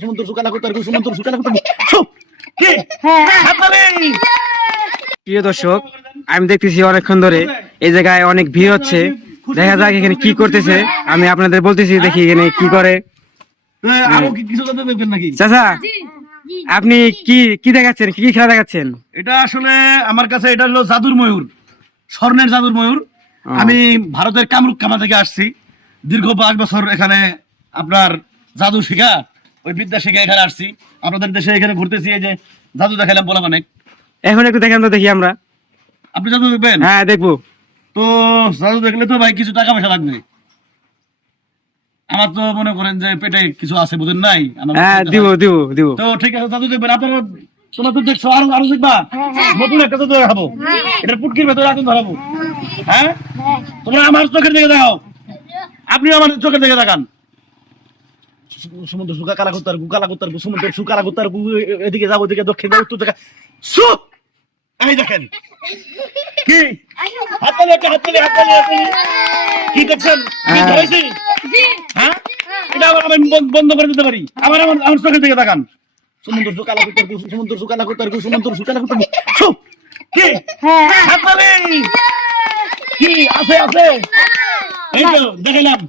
সুমন্তর সুকালা করতে পারব সুমন্তর সুকালা করতে কি? হাততালি প্রিয় দর্শক আমি দেখতেছি অনেকক্ষণ ধরে এই জায়গায় অনেক ভিড় হচ্ছে। দেখা যাক এখানে কি করতেছে। আমি আপনাদের বলতেছি দেখি এখানে কি করে। তো আরও কি কিছু কথা দেখবেন নাকি? চাচা আপনি কি কি দেখাচ্ছেন? কি কি খেলা দেখাচ্ছেন? এটা আসলে আমার কাছে এটা হলো জাদুর ময়ূর স্বর্ণের জাদুর ময়ূর। আমি ভারতের কামরূপ কামা থেকে আসছি। দীর্ঘ পাঁচ বছর এখানে আপনার জাদু শেখা ওই বিদ্যা শেখা এখানে আসছি। আপনাদের দেশে এখানে ঘুরতেছি এই যে জাদু দেখালাম বলা মানে এখন একটু দেখেন তো দেখি আমরা। আপনি জাদু দেখবেন? হ্যাঁ দেখব। তো জাদু দেখলে তো ভাই কিছু টাকা পয়সা লাগবে। আমার তো মনে করেন যে পেটে কিছু আছে বুঝেন নাই হ্যাঁ দিব দিব দিব। তো ঠিক আছে জাদু দেখবেন। আপনারা তোমরা তো দেখছ? আরও আরও দেখবা? নতুন একটা জাদু দেখাবো। এটার পুটকির ভেতরে আগুন ধরাবো। হ্যাঁ। তোমরা আমার চোখের দিকে দেখাও। আপনি আমার চোখের দিকে দেখান। সমুদ্র সুকা কালা করতে পারব কালা করতে পারব সমুদ্র কালা করতে পারব এদিকে যাব এদিকে দক্ষিণ যাব উত্তর দেখা এই দেখেন। কি? হাততালি একটা হাততালি হাততালি হাততালি কি দেখছেন? কি হ্যাঁ। ধরেছি? হ্যাঁ? এটা আবার আমি বন্ধ করে দিতে পারি। আবার আমার আমার চোখের দিকে তাকান। সমুদ্র সুকালা করতে পারব সমুদ্র সুকালা করতে পারব সমুদ্র সুকালা করতে পারব সু! কি? হাততালি কি? আছে আছে। এই তো দেখালাম।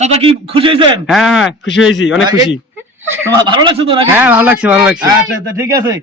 দাদা কি খুশি হয়েছেন? হ্যাঁ হ্যাঁ খুশি হয়েছি অনেক খুশি। তোমার ভালো লাগছে তো নাকি? হ্যাঁ ভালো লাগছে ভালো লাগছে। আচ্ছা আচ্ছা ঠিক আছে।